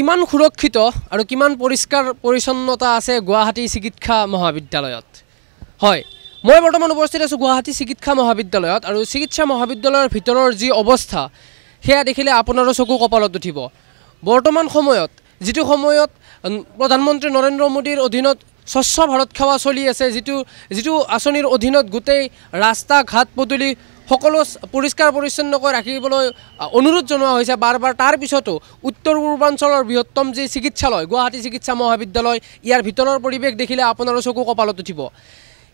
কিমান সুৰক্ষিত আৰু কিমান পৰিষ্কাৰ পৰিচ্ছন্নতা আছে গুৱাহাটী চিকিৎসা মহাবিদ্যালয়ত হয় মই বৰ্তমান উপস্থিত আছো গুৱাহাটী চিকিৎসা মহাবিদ্যালয়ত আৰু চিকিৎসা মহাবিদ্যালয়ৰ ভিতৰৰ যি অৱস্থা সেয়া দেখিলে আপোনাৰো চকু কপালত উঠিব বৰ্তমান সময়ত যেটো সময়ত প্ৰধানমন্ত্ৰী নৰেন্দ্ৰ মোদীৰ অধীনত স্বচ্ছ ভাৰত সেৱা চলি আছে যেটো আঁচনিৰ অধীনত গোটেই ৰাস্তা ঘাট পদূলি সকলো পৰিষ্কাৰ পৰিচ্ছন্নকৈ ৰাখিবলৈ অনুৰোধ জনোৱা হৈছে বাৰ তাৰ পিছতো উত্তৰ পূৰ্বাঞ্চলৰ বৃহত্তম যি চিকিৎসালয় গুৱাহাটী চিকিৎসা মহাবিদ্যালয় ইয়াৰ ভিতৰৰ পৰিৱেশ দেখিলে আপোনাৰো চকু কপালত উঠিব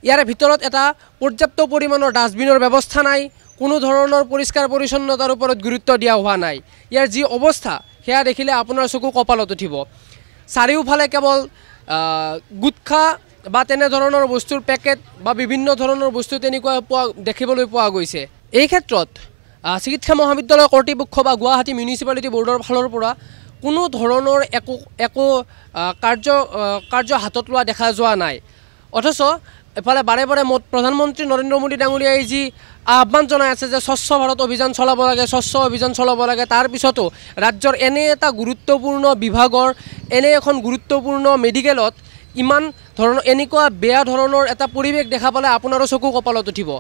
ইয়াৰ ভিতৰত এটা পৰ্যাপ্ত পৰিমাণৰ ডাষ্টবিনৰ ব্যৱস্থা নাই কোনো ধৰণৰ পৰিষ্কাৰ পৰিচ্ছন্নতাৰ ওপৰত গুৰুত্ব দিয়া হোৱা নাই ইয়াৰ যি অৱস্থা সেয়া দেখিলে আপোনাৰ চকু কপালত উঠিব চাৰিওফালে কেৱল গুটখা বা তেনে ধৰণৰ বস্তুৰ পেকেট বা বিভিন্ন ধৰণৰ বস্তু তেনেকুৱা দেখিবলৈ পোৱা গৈছে এই ক্ষেত্ৰত চিকিৎসা মহাবিদ্যালয় কৰ্তৃপক্ষ বা গুৱাহাটী মিউনিচিপালিটি বৰ্ডৰ ফালৰ পৰা কোনো ধৰণৰ একো কাৰ্য হাতত লোৱা দেখা যোৱা নাই অথচ এফালে বাৰে প্ৰধানমন্ত্ৰী নৰেন্দ্ৰ মোদী ডাঙৰীয়াই যি আহ্বান জনাই আছে যে স্বচ্ছ ভাৰত অভিযান চলাব লাগে স্বচ্ছ অভিযান চলাব লাগে তাৰ পিছতো ৰাজ্যৰ এনে এটা গুৰুত্বপূৰ্ণ বিভাগৰ এনে এখন গুৰুত্বপূৰ্ণ মেডিকেলত ইমান ধৰণৰ এনেকুৱা বেয়া ধৰণৰ এটা পৰিৱেশ দেখা পালে আপোনাৰো চকু কপালত উঠিব